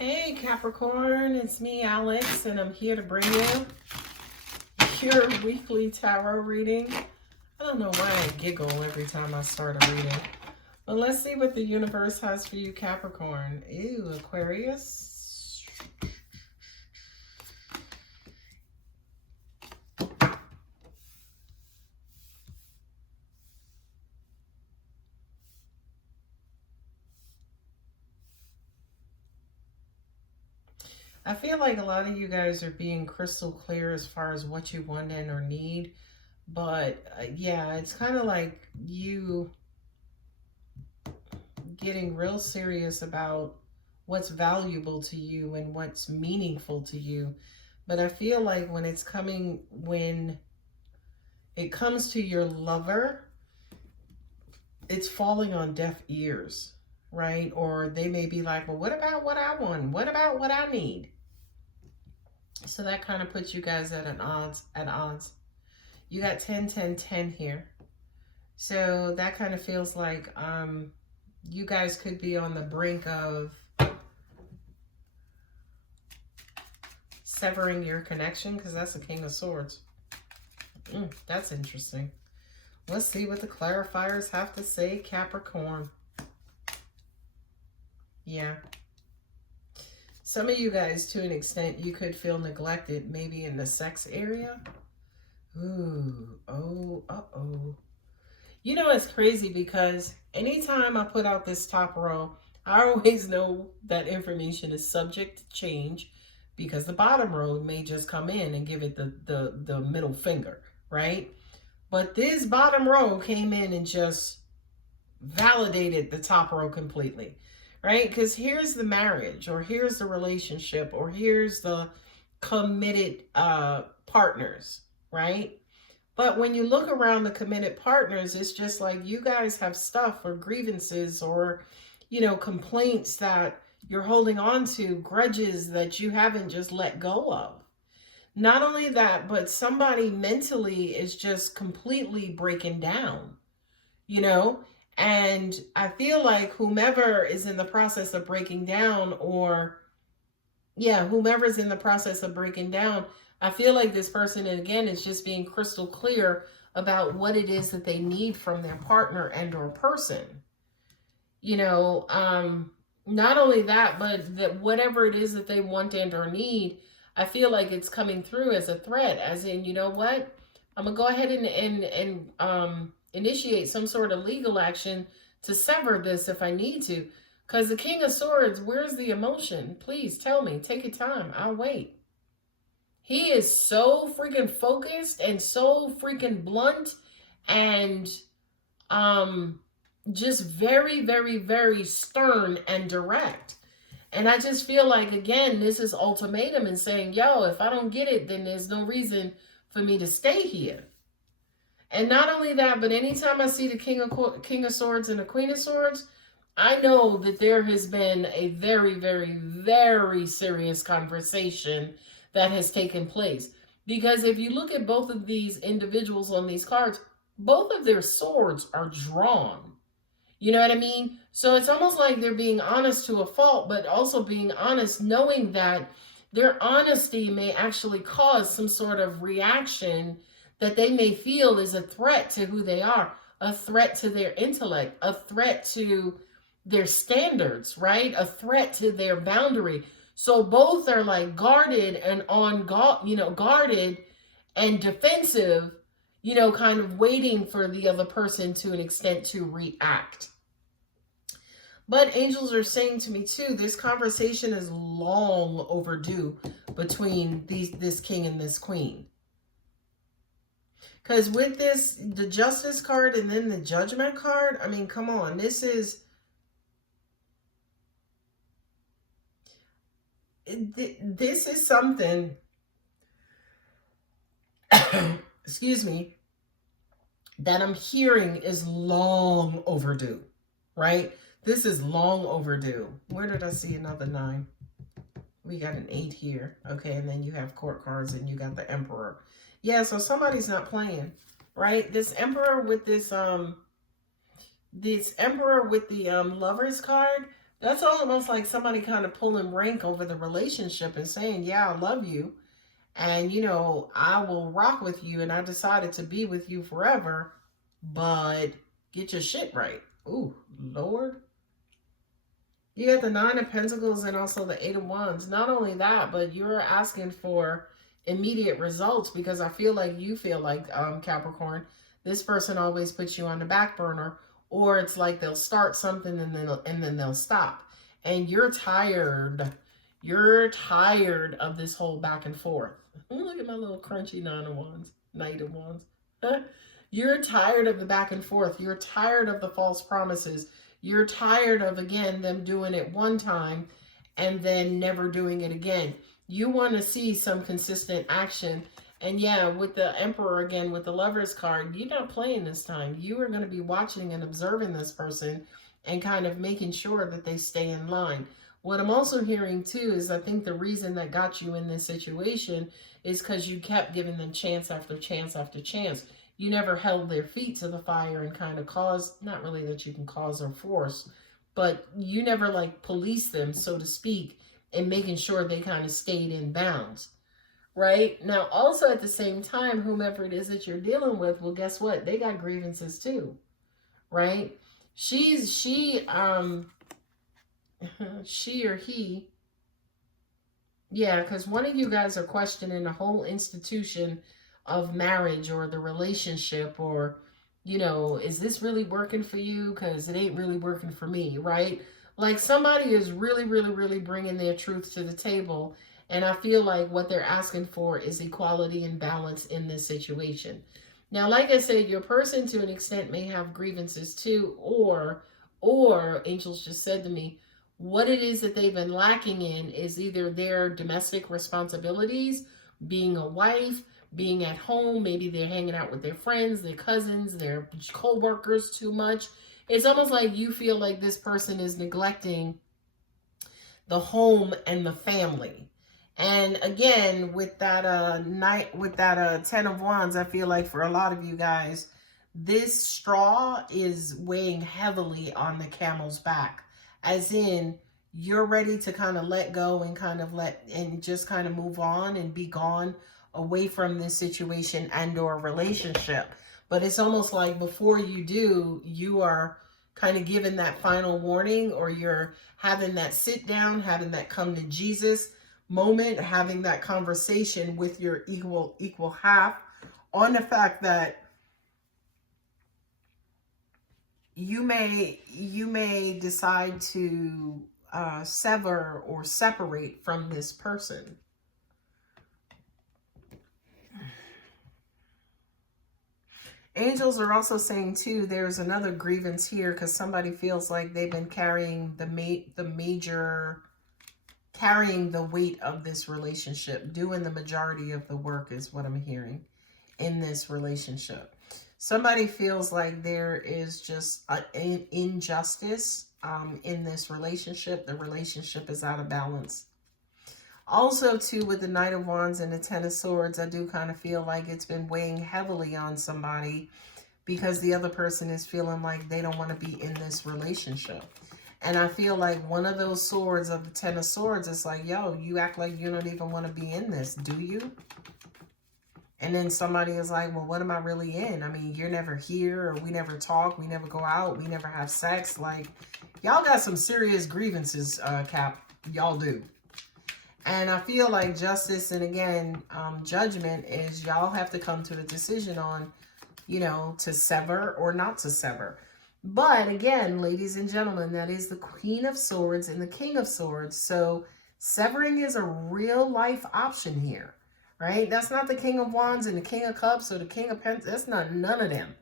Hey Capricorn, it's me Alex, and I'm here to bring you your weekly tarot reading. I don't know why I giggle every time I start a reading, but let's see what the universe has for you, Capricorn. Ew, Aquarius. I feel like a lot of you guys are being crystal clear as far as what you want in or need, but yeah, it's kind of like you getting real serious about what's valuable to you and what's meaningful to you. But I feel like when it comes to your lover, it's falling on deaf ears, right? Or they may be like, well, what about what I want? What about what I need? So that kind of puts you guys at odds. You got 10, 10, 10 here. So that kind of feels like you guys could be on the brink of severing your connection, because that's the King of Swords. That's interesting. Let's see what the clarifiers have to say, Capricorn. Yeah. Some of you guys, to an extent, you could feel neglected, maybe in the sex area. Ooh, oh, uh-oh. You know, it's crazy because anytime I put out this top row, I always know that information is subject to change because the bottom row may just come in and give it the middle finger, right? But this bottom row came in and just validated the top row completely, right? Because here's the marriage, or here's the relationship, or here's the committed partners, right? But when you look around the committed partners, it's just like you guys have stuff or grievances or, complaints that you're holding on to, grudges that you haven't just let go of. Not only that, but somebody mentally is just completely breaking down, you know? And I feel like whomever is in the process of breaking down, whomever's in the process of breaking down, I feel like this person, again, is just being crystal clear about what it is that they need from their partner and or person. Not only that, but that whatever it is that they want and or need, I feel like it's coming through as a threat, as in, you know what? I'm gonna go ahead and initiate some sort of legal action to sever this if I need to. Because the King of Swords, where's the emotion? Please tell me. Take your time. I'll wait. He is so freaking focused and so freaking blunt and just very, very, very stern and direct. And I just feel like, again, this is ultimatum and saying, yo, if I don't get it, then there's no reason for me to stay here. And not only that, but anytime I see the King of Swords and the Queen of Swords, I know that there has been a very, very, very serious conversation that has taken place. Because if you look at both of these individuals on these cards, both of their swords are drawn. You know what I mean? So it's almost like they're being honest to a fault, but also being honest knowing that their honesty may actually cause some sort of reaction that they may feel is a threat to who they are, a threat to their intellect, a threat to their standards, right? A threat to their boundary. So both are like guarded and guarded and defensive, kind of waiting for the other person to an extent to react. But angels are saying to me too, this conversation is long overdue between this king and this queen. Because with the Justice card and then the Judgment card, I mean, come on, this is something, excuse me, that I'm hearing is long overdue, right? This is long overdue. Where did I see another 9? We got an 8 here. Okay, and then you have court cards and you got the Emperor. Yeah, so somebody's not playing, right? This Emperor with this Emperor with the Lovers card, That's almost like somebody kind of pulling rank over the relationship and saying, yeah, I love you. And, you know, I will rock with you. And I decided to be with you forever. But get your shit right. Ooh, Lord. You got the Nine of Pentacles and also the Eight of Wands. Not only that, but you're asking for immediate results because I feel like you feel like, Capricorn, this person always puts you on the back burner, or it's like they'll start something and then they'll stop. And you're tired. You're tired of this whole back and forth. Look at my little crunchy Nine of Wands, Knight of Wands. You're tired of the back and forth. You're tired of the false promises. You're tired of, again, them doing it one time and then never doing it again. You want to see some consistent action. And yeah, with the Emperor again, with the Lovers card, you're not playing this time. You are going to be watching and observing this person and kind of making sure that they stay in line. What I'm also hearing too is I think the reason that got you in this situation is because you kept giving them chance after chance after chance. You never held their feet to the fire and kind of caused, not really that you can cause or force, but you never like police them, so to speak, and making sure they kind of stayed in bounds, right? Now, also at the same time, whomever it is that you're dealing with, well, guess what? They got grievances too, right? She or he, yeah, because one of you guys are questioning the whole institution of marriage or the relationship, or, you know, is this really working for you? Because it ain't really working for me, right? Like somebody is really, really, really bringing their truth to the table. And I feel like what they're asking for is equality and balance in this situation. Now, like I said, your person to an extent may have grievances too, or angels just said to me, what it is that they've been lacking in is either their domestic responsibilities, being a wife, being at home. Maybe they're hanging out with their friends, their cousins, their co-workers too much. It's almost like you feel like this person is neglecting the home and the family. And again, with that Ten of Wands, I feel like for a lot of you guys, this straw is weighing heavily on the camel's back. As in, you're ready to kind of let go and kind of just kind of move on and be gone away from this situation and or relationship. But it's almost like before you do, you are kind of given that final warning, or you're having that sit down, having that come to Jesus moment, having that conversation with your equal half on the fact that you may decide to sever or separate from this person. Angels are also saying too, there's another grievance here because somebody feels like they've been carrying carrying the weight of this relationship, doing the majority of the work is what I'm hearing in this relationship. Somebody feels like there is just an injustice in this relationship. The relationship is out of balance. Also, too, with the Knight of Wands and the Ten of Swords, I do kind of feel like it's been weighing heavily on somebody because the other person is feeling like they don't want to be in this relationship. And I feel like one of those swords of the Ten of Swords is like, yo, you act like you don't even want to be in this, do you? And then somebody is like, well, what am I really in? I mean, you're never here, or we never talk, we never go out, we never have sex. Like, y'all got some serious grievances, Cap. Y'all do. And I feel like justice and, again, judgment is y'all have to come to a decision on, you know, to sever or not to sever. But, again, ladies and gentlemen, that is the Queen of Swords and the King of Swords. So severing is a real-life option here, right? That's not the King of Wands and the King of Cups or the King of Pentacles. That's not none of them.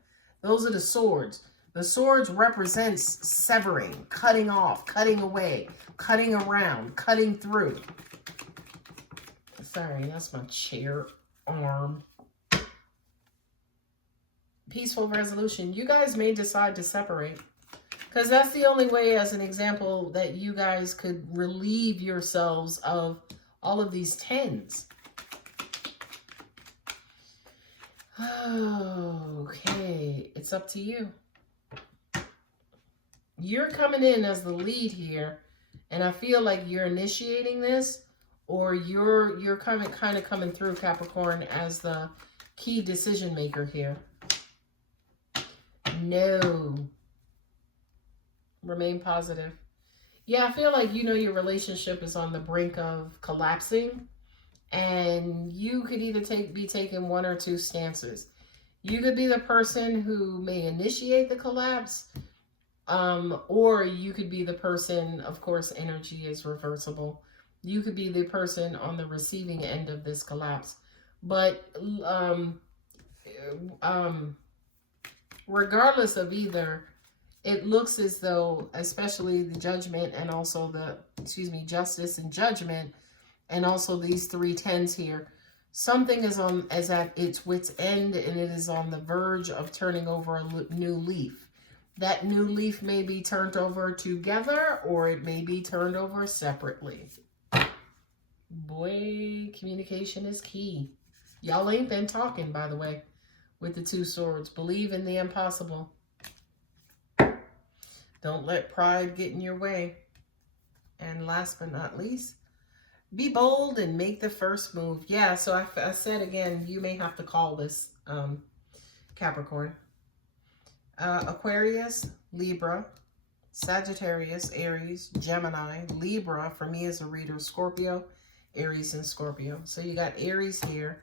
Those are the swords. The swords represents severing, cutting off, cutting away, cutting around, cutting through. Sorry, that's my chair arm. Peaceful resolution. You guys may decide to separate because that's the only way, as an example, that you guys could relieve yourselves of all of these tens. Okay, it's up to you. You're coming in as the lead here. And I feel like you're initiating this, or you're kind of coming through, Capricorn, as the key decision maker here. No. Remain positive. Yeah, I feel like, you know, your relationship is on the brink of collapsing, and you could either be taking one or two stances. You could be the person who may initiate the collapse, or you could be the person, of course, energy is reversible. You could be the person on the receiving end of this collapse. But regardless of either, it looks as though, especially the judgment and also the, justice and judgment, and also these 3 tens here, something is at its wit's end, and it is on the verge of turning over a new leaf. That new leaf may be turned over together, or it may be turned over separately. Boy, communication is key. Y'all ain't been talking, by the way, with the 2 swords. Believe in the impossible. Don't let pride get in your way. And last but not least, be bold and make the first move. Yeah, so I said again, you may have to call this, Capricorn. Aquarius, Libra, Sagittarius, Aries, Gemini, Libra, for me as a reader, Scorpio, Aries, and Scorpio. So you got Aries here.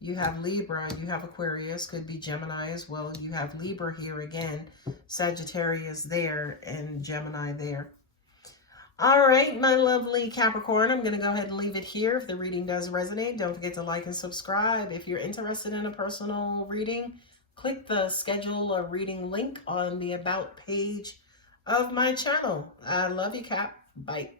You have Libra, you have Aquarius, could be Gemini as well. You have Libra here again, Sagittarius there, and Gemini there. All right, my lovely Capricorn, I'm going to go ahead and leave it here. If the reading does resonate, don't forget to like and subscribe. If you're interested in a personal reading, click the schedule a reading link on the about page of my channel. I love you, Cap. Bye.